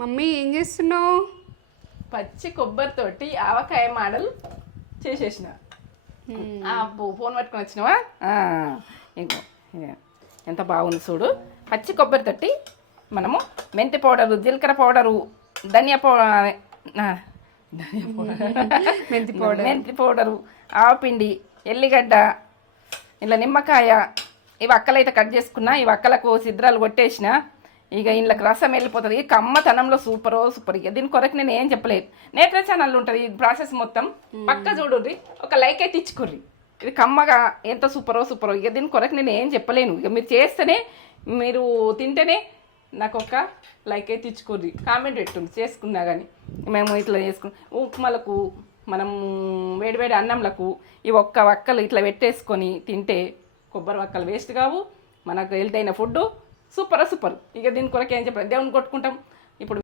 Mummy ఏం చేస్తున్నావు? పచ్చి కొబ్బరితోటి ఆవకాయ మోడల్ చేసేసిన. ఫోన్ పట్టుకొని వచ్చినావా? ఇంకో ఎంత బాగుంది చూడు. పచ్చి కొబ్బరితోటి మనము మెంతి పౌడరు, జీలకర్ర పౌడరు, ధనియా పౌడర్, మెంతి పౌడరు, ఆవపిండి, ఎల్లిగడ్డ, ఇలా నిమ్మకాయ, ఈ వక్కలైతే కట్ చేసుకున్నా. ఈ వక్కలకు సిద్రాలు కొట్టేసిన. ఇక ఇంట్లోకి రసం వెళ్ళిపోతుంది. ఈ కమ్మతనంలో సూపర్. ఇక దీని కొరకు నేను ఏం చెప్పలేదు. నేత్ర ఛానల్ ఉంటుంది ఈ ప్రాసెస్ మొత్తం. పక్క చూడుర్రి, ఒక లైక్ అయితే ఇచ్చుకుర్రి. ఇది కమ్మగా ఎంత సూపరో. ఇక దీని కొరకు నేను ఏం చెప్పలేను. ఇక మీరు చేస్తేనే, మీరు తింటేనే నాకు ఒక లైక్ అయితే ఇచ్చుకోర్రి, కామెంట్ పెట్టుంది చేసుకున్నా కానీ. మేము ఇట్లా చేసుకుని ఉప్మాలకు, మనం వేడివేడి అన్నంలకు ఈ ఒక్క వక్కలు ఇట్లా పెట్టేసుకొని తింటే కొబ్బరి వక్కలు వేస్ట్ కావు. మనకు హెల్త్ అయిన ఫుడ్ సూపర్. ఇక దీని కొరకు ఏం చెప్పలేదు. దేవుని కొట్టుకుంటాం,